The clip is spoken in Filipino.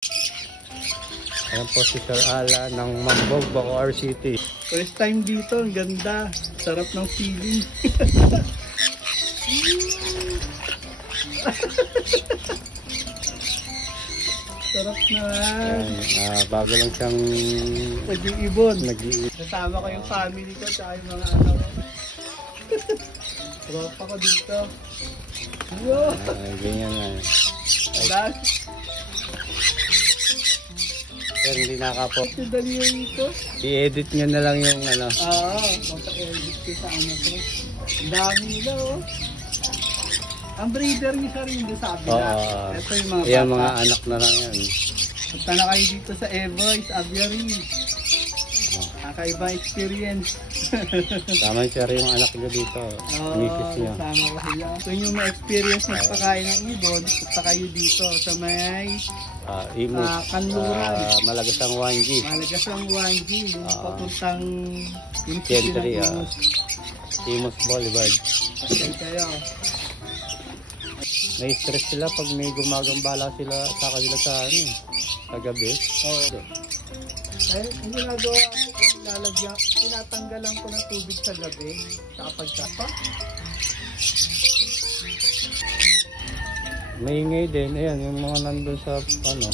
Ayan po si Sir Alan ng Mambog, Bacoor City. First time dito, ang ganda. Sarap ng feeling. Sarap na. Ayan, bago lang siyang nag-iibon. nag-iibon. Kasama ko yung family ko tsaka yung mga anak ko. Tropa ko dito. Yo! Ganyan na. Alas! Pero hindi nakapo. Ito dali yung ito. I-edit nyo na lang yung ano. Magpa-edit ko sa ano ko. Ang dami nila oh. Ang breeder niya sa rin doon sa kabila. Ito yung mga Ayan, bata. mga anak na lang yan. Punta na kayo dito sa Evoice, Aviary. Kakaiba experience. Tama siya rin yung anak nyo dito. Misis nyo. Kasama ko sila. Kung yung ma-experience magpakain ng ibon, punta kayo dito sa may Imus. Kanluran. Malagasang 1G. Malagasang 1G. Yung papuntang Gentry. Imus Boulevard. Pasay kayo. Nai-stress sila pag may gumagambala sila sa kanila sa gabi. Oo. Kaya ang ginagawa ko, lalagyan, tinatanggalan ko ng tubig sa gabi sa pagkapa. Maingay din. Ayan, yung mga nandun sa ano.